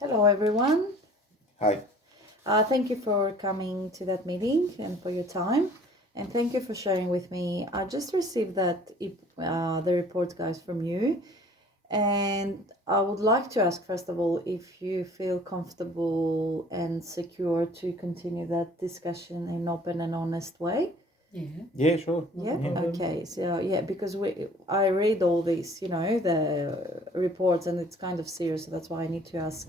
Hello, everyone. Hi. Thank you for coming to that meeting and for your time. And thank you for sharing with me. I just received the report, guys, from you. And I would like to ask, first of all, if you feel comfortable and secure to continue that discussion in open and honest way. Yeah, sure. Yeah. Yeah. Okay. So because I read all these, the reports, and it's kind of serious. So that's why I need to ask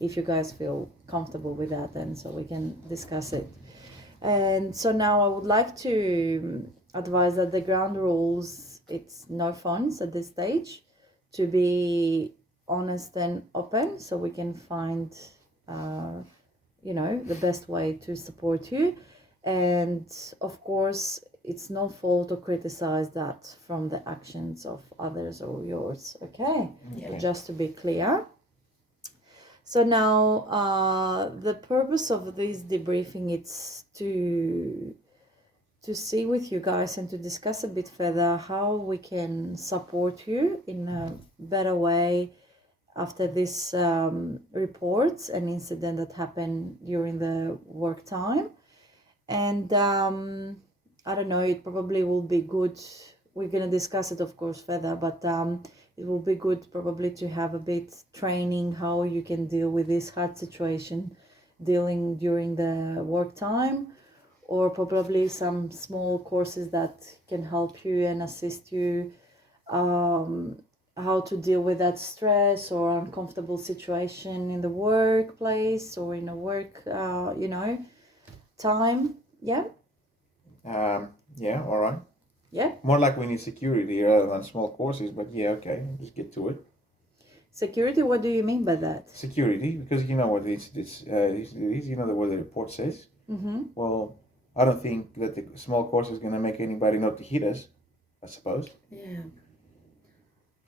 if you guys feel comfortable with that, and so we can discuss it. And so now I would like to advise that the ground rules, it's no phones at this stage, to be honest and open, so we can find, the best way to support you. And of course, it's no fault to criticize that from the actions of others or yours. Okay, Okay. just to be clear. So now, the purpose of this debriefing is to see with you guys and to discuss a bit further how we can support you in a better way after this reports and incident that happened during the work time. And I don't know, it probably will be good. We're going to discuss it, of course, further, but it will be good probably to have a bit training how you can deal with this hard situation dealing during the work time, or probably some small courses that can help you and assist you how to deal with that stress or uncomfortable situation in the workplace or in a work, time. Yeah. Yeah, all right. Yeah. More like we need security rather than small courses, but yeah, okay, just get to it. Security, what do you mean by that? Security, because you know what it is, you know what the report says. Mm-hmm. Well, I don't think that the small course is going to make anybody not to hit us, I suppose. Yeah.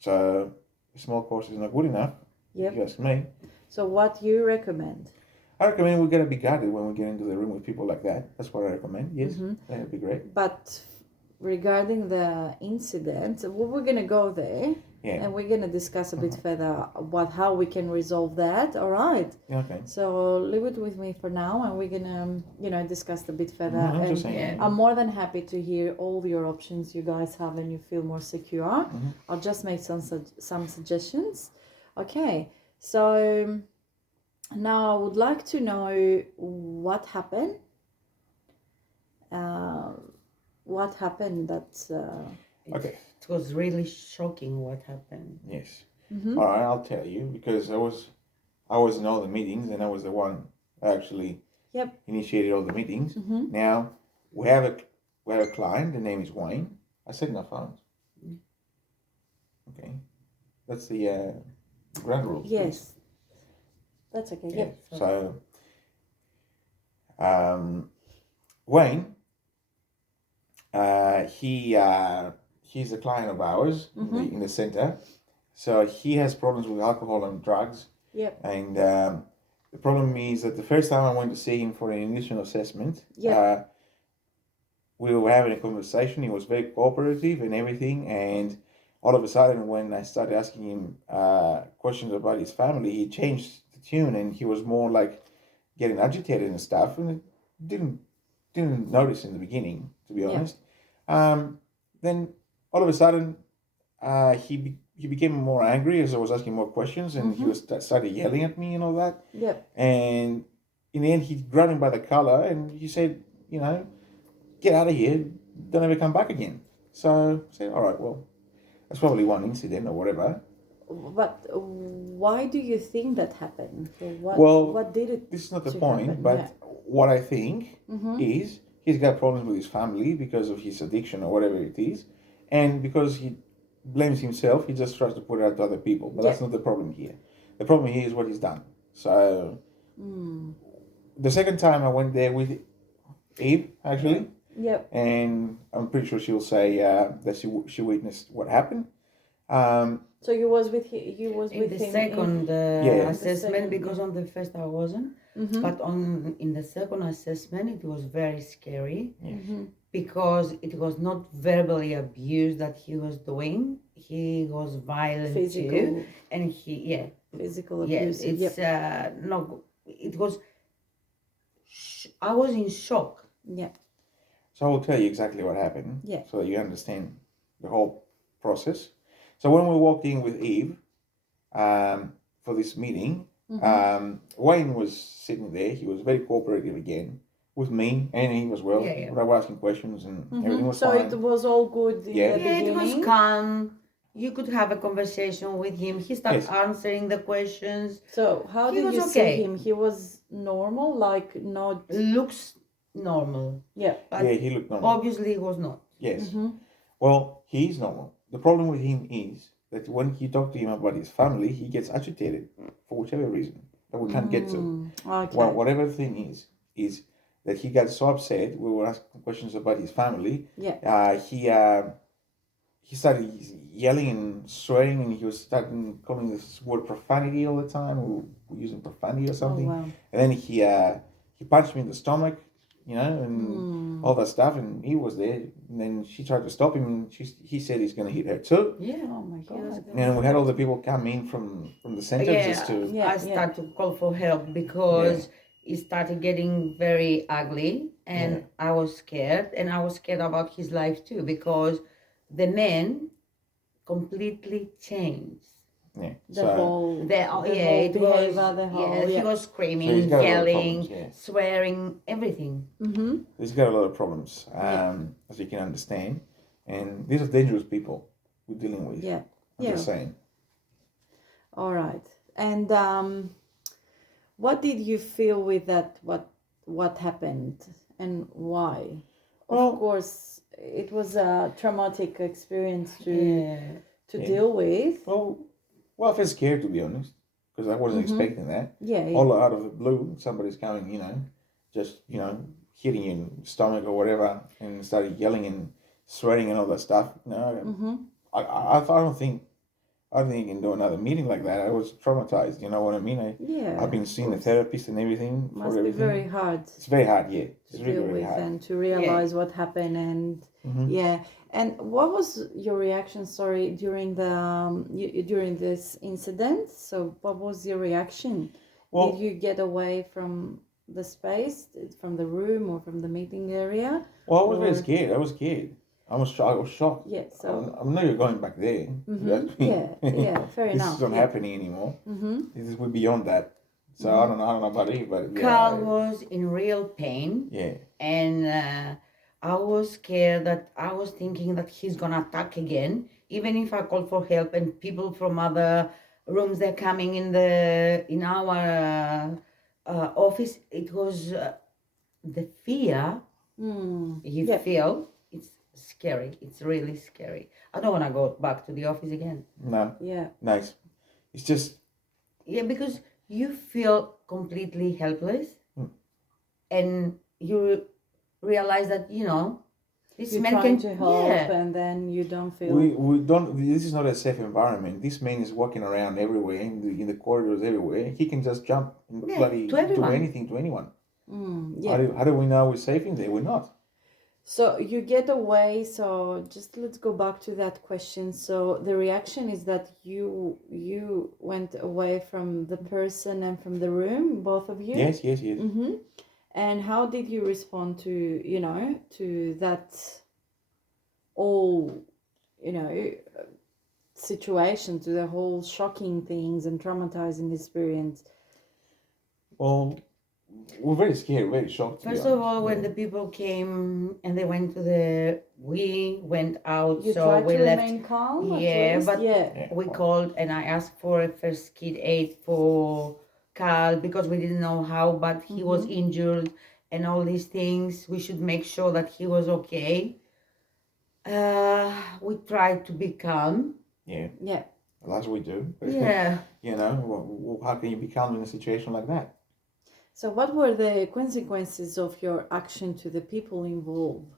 So, a small course is not good enough, if you Yep. ask me. So what you recommend? I recommend we got to be guarded when we get into the room with people like that. That's what I recommend. Yes, that would be great. But regarding the incident, we're gonna go there. Yeah. And we're gonna discuss a bit further how we can resolve that. All right. Okay. So leave it with me for now, and we're gonna, discuss a bit further. I'm And just saying. Yeah. I'm more than happy to hear all your options you guys have, and you feel more secure. I'll just make some suggestions. Okay. So now I would like to know what happened. What happened that. Okay. It was really shocking what happened. Yes. Mm-hmm. All right, I'll tell you because I was in all the meetings and I was the one who actually initiated all the meetings. Mm-hmm. Now we have a client. The name is Wayne. I said no phones. Okay, that's the ground rules. Yes, that's okay. Yeah. Yep. So Wayne, he's a client of ours in the center. So he has problems with alcohol and drugs. Yep. And the problem is that the first time I went to see him for an initial assessment, we were having a conversation. He was very cooperative and everything. And all of a sudden, when I started asking him questions about his family, he changed the tune and he was more like getting agitated and stuff. And didn't notice in the beginning, to be honest. Then all of a sudden, he became more angry as I was asking more questions, and he started yelling at me and all that. Yep. And in the end, he grabbed me by the collar and he said, get out of here, don't ever come back again. So I said, all right, well, that's probably one incident or whatever. But why do you think that happened? What did it? This is not the to point, happen? but Yeah. what I think is he's got problems with his family because of his addiction or whatever it is, and because he blames himself, he just tries to put it out to other people. But that's not the problem here. The problem here is what he's done. So the second time I went there with Eve, actually, and I'm pretty sure she'll say that she witnessed what happened. So you was with with the him second Yeah. assessment, second, because on the first I wasn't, but in the second assessment it was very scary because it was not verbally abuse that he was doing. He was violent Physical. too, and physical Yes, abuse. it's no. It was. I was in shock. Yeah. So I will tell you exactly what happened, Yeah. so that you understand the whole process. So when we walked in with Eve for this meeting, Wayne was sitting there. He was very cooperative again with me and Eve as well. Yeah. They were asking questions and everything was So fine. it was all good in Yeah. the Yeah, it beginning. was calm. You could have a conversation with him. He started Yes. answering the questions. So how He did was you okay. see him? He was normal, like not. Looks normal, Yeah. but Yeah, he looked normal. obviously he was not. Yes. Well, he's normal. The problem with him is that when you talk to him about his family, he gets agitated for whichever reason that we can't get to. Okay. Well, whatever the thing is that he got so upset. We were asking questions about his family. Yeah. He started yelling and swearing, and he was starting calling this word profanity all the time. We were using profanity or something. Oh, wow. And then he punched me in the stomach, and all that stuff. And he was there. And then she tried to stop him, and he said he's going to hit her too. Yeah. Oh my God. And we had all the people come in from the center just to. Yeah, I started to call for help because it started getting very ugly, and I was scared, and I was scared about his life too, because the man completely changed. Yeah. The whole whole behavior, he yeah. was So screaming, he's got a lot of yelling, problems, yeah. swearing, everything. He's got a lot of problems, as you can understand, and these are dangerous people we're dealing with. Yeah. I'm just saying. All right. And what did you feel with that? What happened and why? Well, of course, it was a traumatic experience to Yeah. deal with. Well, I feel scared, to be honest, because I wasn't expecting that. Yeah. All out of the blue, somebody's coming, just hitting you in the stomach or whatever, and started yelling and swearing and all that stuff. I don't think you can do another meeting like that. I was traumatized. You know what I mean? Yeah. I've been seeing a therapist and everything. Must be very hard It's very hard, yeah. It's to really, deal really with hard. and to realize what happened and yeah. And what was your reaction? Sorry, during the during this incident. So what was your reaction? Well, did you get away from the space, from the room, or from the meeting area? Well, I was very scared. I was scared. I was shocked. Yeah. So I'm not going back there. yeah. Fair enough. This isn't happening anymore. We're beyond that. So I don't know about it, but Carl was in real pain. Yeah. And I was scared that I was thinking that he's gonna attack again. Even if I called for help and people from other rooms they're coming in our office, it was the fear you feel. It's scary. It's really scary. I don't want to go back to the office again. No. Yeah. Nice. It's just. Yeah, because you feel completely helpless, and you realize that this You're man trying can to help, and then you don't feel. We don't. This is not a safe environment. This man is walking around everywhere in the corridors everywhere. He can just jump and bloody do anything to anyone. How do we know we're safe in there? We're not. So you get away. So just let's go back to that question. So the reaction is that you went away from the person and from the room, both of you. Yes. And how did you respond to to that all situation, to the whole shocking things and traumatizing experience? Well, we're very scared, very shocked. First of all, when the people came and they went we went out. You so tried we to left. remain calm. We called and I asked for a first aid kit for Carl because we didn't know how bad he was injured and all these things. We should make sure that he was okay. We tried to be calm. Yeah. Yeah. Well, that's what we do. Yeah. How can you be calm in a situation like that? So what were the consequences of your action to the people involved?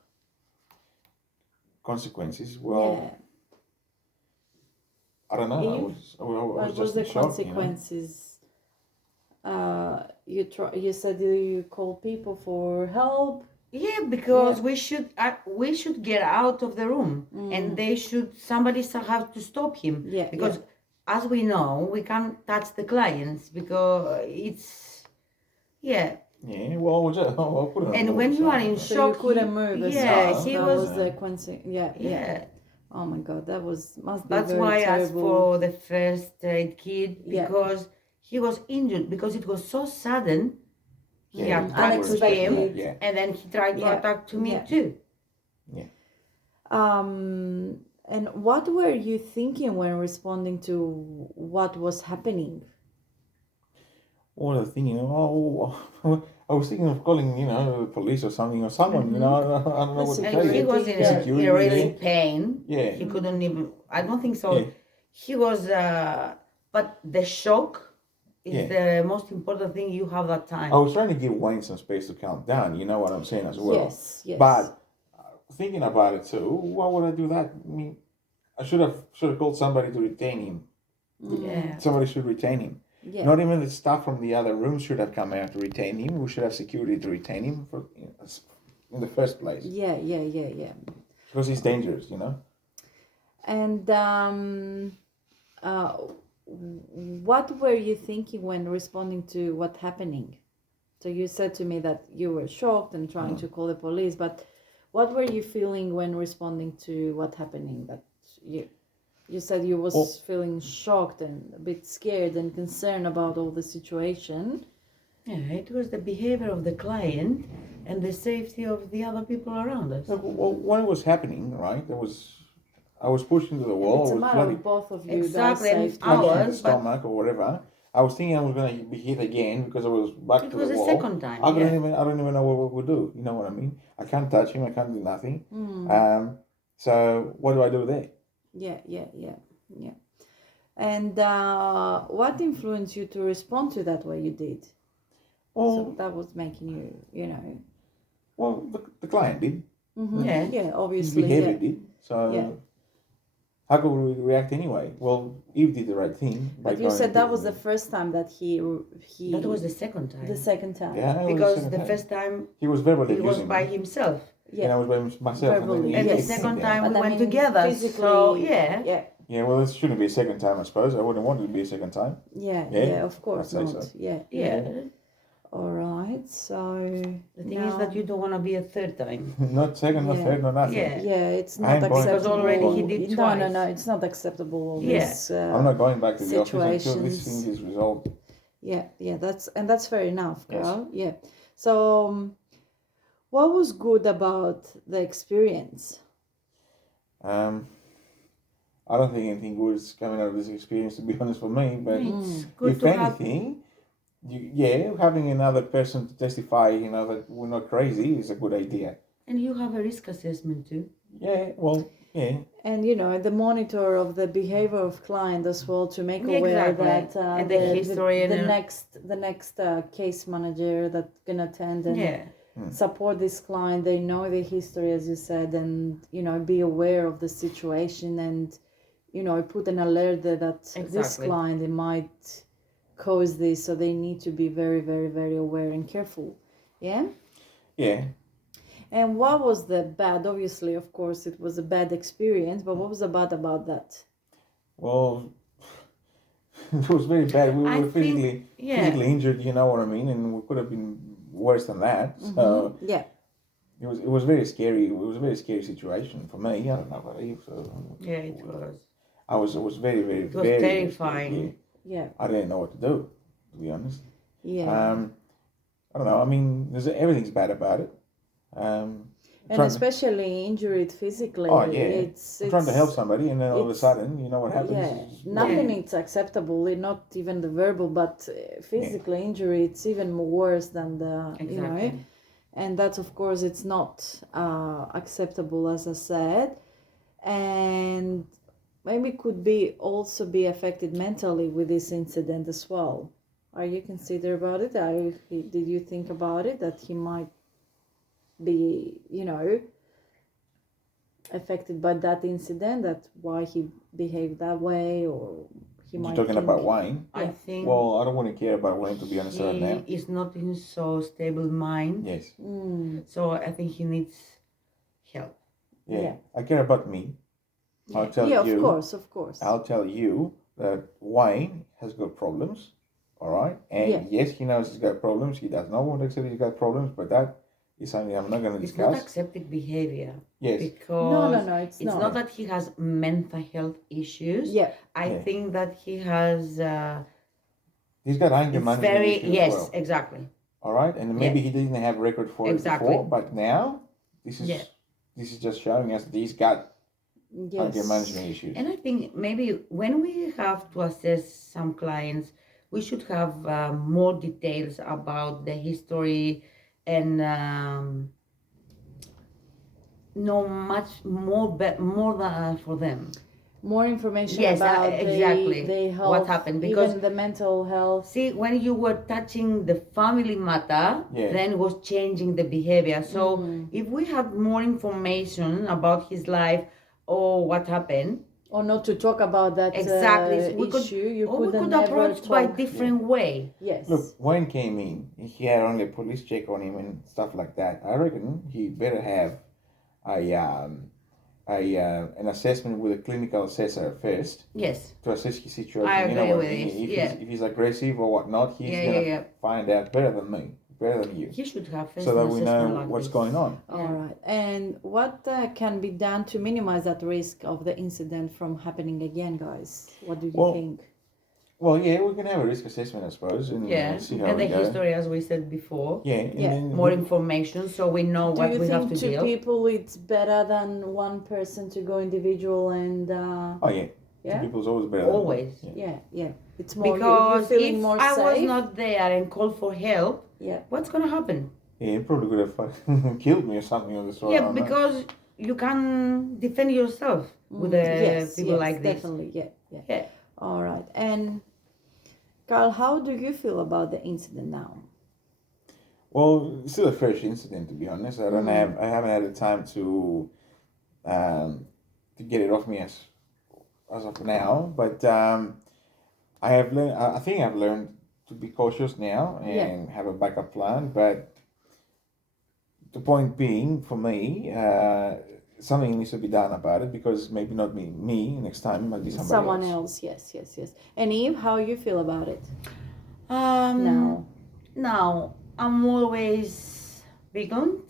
Consequences? Well, I don't know. I was just the in shock, consequences? You said you called people for help. Yeah, because we should get out of the room, and somebody have to stop him. Yeah, because as we know, we can't touch the clients because it's, yeah. Yeah, well, I'll put it on And the when you are in side. So you shock, couldn't move as yeah, such. he That was, was the consequence. Yeah, yeah. yeah. Oh my God, that must be That's very why I asked terrible. for the first aid kit, Yeah. because he was injured, because it was so sudden. He Yeah, attacked to unexpected. him, Yeah. and then he tried to Yeah. attack to me Yeah. too. And what were you thinking when responding to what was happening? What I was thinking, I was thinking of calling, the police or something, or someone, I don't know what to tell And he you. was in Security, really yeah. pain. Yeah. He couldn't even, I don't think so. Yeah. He was, but the shock is Yeah. the most important thing you have that time. I was trying to give Wayne some space to calm down, you know what I'm saying as well. Yes, yes. But thinking about it too, why would I do that? I mean, I should have called somebody to retain him. Yeah. Somebody should retain him. Yeah. Not even the staff from the other room should have come out to retain him. We should have security to retain him in the first place. Yeah, yeah, yeah, yeah. Because he's dangerous, And what were you thinking when responding to what happening? So you said to me that you were shocked and trying to call the police, but what were you feeling when responding to what happening? That you said you was feeling shocked and a bit scared and concerned about all the situation. Yeah, it was the behavior of the client and the safety of the other people around us. Well, when it was happening, right, I was pushed into the wall. It's a I was matter bloody of both of you Exactly, guys' and safety. punched in the ours, but stomach or whatever. I was thinking I was going to be hit again because I was back it to was the the wall. second time. I Yeah. don't even know what we would do. You know what I mean? I can't touch him. I can't do nothing. So what do I do there? Yeah, yeah, yeah, yeah. And what influenced you to respond to that way you did? Well, So that was making you, well, the client did. Yeah. yeah, His obviously, behavior yeah. did. So Yeah. how could we react anyway? Well, Eve did the right thing. By But you going said that to- was the first time that he. That was the second time. the second time. Yeah, it was Because second the time. first time He was verbally he was abusing by me. himself. And Yeah. I was by myself. Verbally, And he the yes. hit me second down. time we But I went mean, together. physically, So yeah. yeah, Yeah, well, this shouldn't be a second time, I suppose. I wouldn't want it to be a second time. yeah, Yeah, yeah. Of course I'd say not. so. Yeah, Yeah. All right. So The thing is that you don't want to be a third time. Not second, not Yeah. third, not nothing. Yeah. yeah, it's I not ain't going- acceptable. Because already he did No, no, twice. no. It's not acceptable. All Yeah. this. I'm not going back to the office until this situations. thing is resolved. Yeah. That's fair enough, Yes. girl. Yeah. So, what was good about the experience? I don't think anything good is coming out of this experience, to be honest, for me. But It's good if to have. anything, having another person to testify, that we're not crazy is a good idea. And you have a risk assessment too. Yeah, well, yeah. And the monitor of the behavior of client as well to make aware Exactly. that And the history and the next case manager that can attend and Yeah. support this client. They know the history, as you said, and be aware of the situation and put an alert there that this Exactly. client it might cause this, so they need to be very, very, very aware and careful. Yeah. Yeah. And what was the bad? Obviously, of course, it was a bad experience, but what was the bad about that? Well, it was very bad. We I were think- physically injured, you know what I mean? And we could have been worse than that. So Yeah. it was very scary. It was a very scary situation for me. I don't know about you. So Yeah, it was. I was very, very, It was very terrifying. scared. Yeah. I didn't know what to do, to be honest. Yeah. I don't know. I mean, everything's bad about it. And trying to- especially injured physically. Oh yeah, It's I'm trying to help somebody, and then all of a it's- sudden, you know what happens? Yeah, is- nothing is acceptable. Not even the verbal, but physical injury. It's even worse than the Exactly. and that of course it's not acceptable, as I said, and maybe could be also be affected mentally with this incident as well. Are you consider about it? Did you think about it that he might be affected by that incident, that why he behaved that way, or he You're might talking think- about Wayne. I think Well, I don't want to care about Wayne, to be honest, right now. he is not in so stable mind. Yes. So I think he needs help. Yeah. Yeah. I care about me. I'll tell yeah, you. of course I'll tell you that Wayne has got problems, all right? And Yeah. yes, he knows he's got problems. He does not want to accept he's got problems, but that is something I'm not going to It's not discuss. accepted behavior. Yes. Because No, it's not. not that he has mental health issues. Yeah. I Yeah. think that he has. He's got anger It's management very issues yes, as well. exactly. All right, and maybe he didn't have record for Exactly. it before, but now this is Yeah. this is just showing us that he's got anger Yes. management issues. And I think maybe when we have to assess some clients, we should have more details about the history and know much more more than for them. More information Yes, about exactly. the health, What happened, because even the mental health. see, when you were touching the family matter, Yeah. then it was changing the behavior. So if we had more information about his life or what happened, Or not to talk about that exactly, we could, issue. You or we could could never approach talk. by different way. Yes. Look, Wayne came in. He had only a police check on him and stuff like that. I reckon he better have an assessment with a clinical assessor first Yes. to assess his situation. I You know agree what with I mean? this, If yeah. he's aggressive or whatnot, he's Yeah, gonna yeah. find out better than me, better than you, He should have first so that an we assessment know like what's this. going on. All right. And what can be done to minimize that risk of the incident from happening again, guys? What do you Well, think? Well, yeah, we can have a risk assessment, I suppose, and Yeah, see how and we the go. history, as we said before. Yeah, and Yeah. then More information, so we know Do what you we have think to two deal. people it's better than one person to go individual and Oh yeah, yeah? two people's always better. Than one. Always. Yeah. It's more you're Because feeling if more I was safe. not there and called for help, Yeah. what's gonna happen? Yeah, he probably could have fucking killed me or something on the side. Yeah, because you can defend yourself with people like this. Definitely. Yeah. Yeah. All right. And Carl, how do you feel about the incident now? Well, it's still a fresh incident, to be honest. I haven't had the time to get it off me as of now. But I have learned. I think I've learned to be cautious now and have a backup plan. But the point being, for me, something needs to be done about it, because maybe not me next time, it might be Someone else. Yes. And Eve, how you feel about it Now, now? I'm always vigilant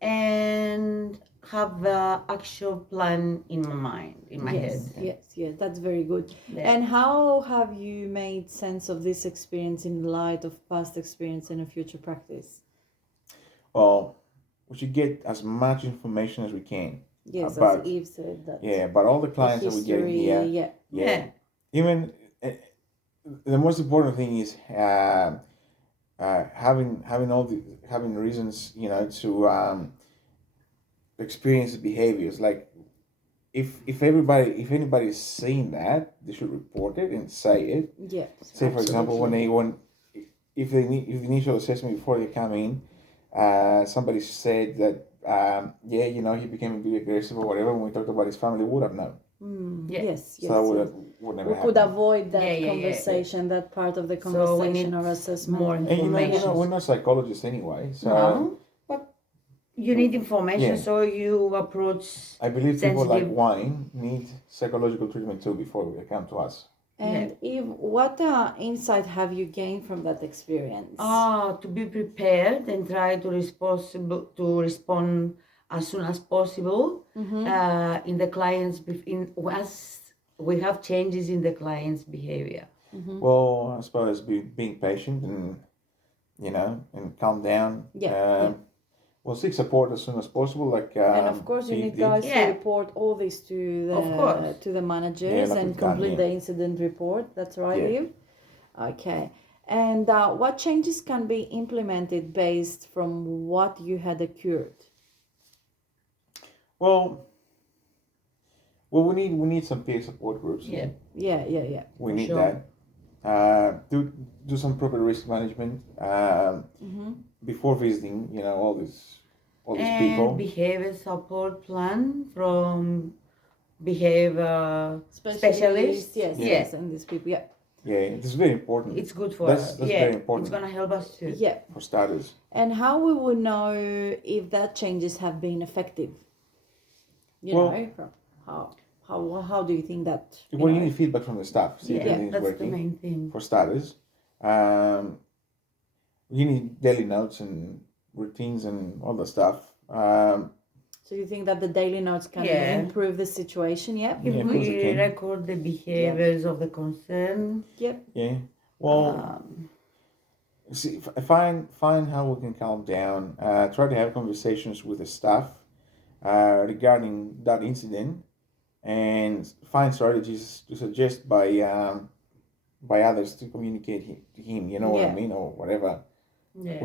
and have the actual plan in my mind, in my head. Yes, that's very good. Yeah. And how have you made sense of this experience in light of past experience and a future practice? Well, we should get as much information as we can. Yes, about, as Eve said that. Yeah, but all the clients that we get in here. Yeah. Even the most important thing is having reasons, to experience the behaviors. Like if anybody's seen that, they should report it and say it. Yeah. Say, for example, if the initial assessment before they come in, somebody said that he became a bit aggressive or whatever. When we talked about his family, we would have known. Yes. So that would never we could happen. avoid that conversation, that part of the So we conversation need or assessment. more And information. we're not psychologists anyway, so No, but you need information, Yeah. so you approach. I believe people like sensitive- Wayne need psychological treatment too before they come to us. And Eve, what insight have you gained from that experience? To be prepared and try to respond as soon as possible in the client's as we have changes in the client's behavior. Well, I suppose being patient and and calm down. We'll seek support as soon as possible. And of course, you need guys to report all this to the managers like and we've done, complete the incident report. That's right, Yeah. Eve? Okay. And what changes can be implemented based from what you had occurred? Well, we need some peer support groups. Yeah. Yeah. We need Sure. that. Do some proper risk management before visiting. All these And people. behavior support plan from behavior specialists. Yes, and these people, Yeah, this is very important. It's good for That's us. very important. It's gonna help us too. Yeah. For starters. And how we will know if that changes have been effective? Well, how do you think that? Well, you need feedback from the staff. See if Yeah, everything's that's the working. main thing. For starters, you need daily notes and routines and all the stuff. So you think that the daily notes can Yeah. improve the situation? Yep. If Yeah, of course we it can. record the behaviors of the concern, Yep. Yeah. Well, um, see, find how we can calm down. Try to have conversations with the staff regarding that incident, and find strategies to suggest by others to communicate to him. You know what I Yeah. mean, or whatever. yeah.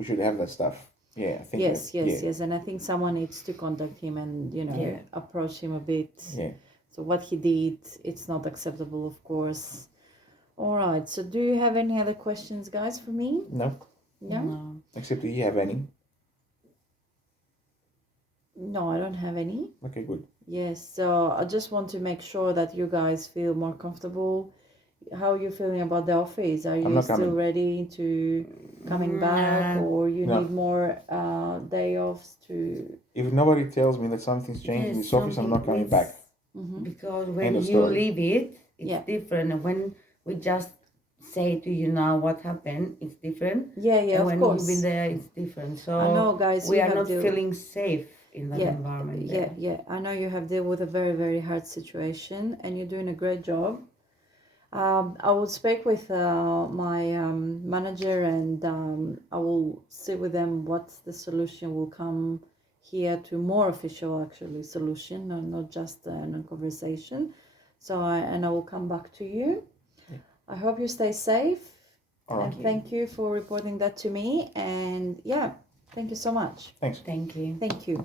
We should have that stuff. Yeah, I think. Yes. And I think someone needs to contact him and Yeah. approach him a bit. Yeah. So what he did, it's not acceptable, of course. All right. So do you have any other questions, guys, for me? No, No. except do you have any? No, I don't have any. Okay, good. Yes. So I just want to make sure that you guys feel more comfortable. How are you feeling about the office? Are you not still coming. ready to coming back, or you No. need more day offs to? If nobody tells me that something's changed in There's this office, I'm not coming something back. because End when of you story. leave it, it's Yeah. different. And when we just say to you now what happened, it's different. Yeah, And of when course. you've been there, it's different. So I know, guys. we you are have not deal- feeling safe in that Yeah, environment. There. yeah. I know you have dealt with a very, very hard situation, and you're doing a great job. I will speak with my manager, and I will see with them what the solution will come here to more official actually solution, and not just a conversation. So I will come back to you. I hope you stay safe, All right. and thank you for reporting that to me. And yeah, thank you so much. Thanks. Thank you. Thank you.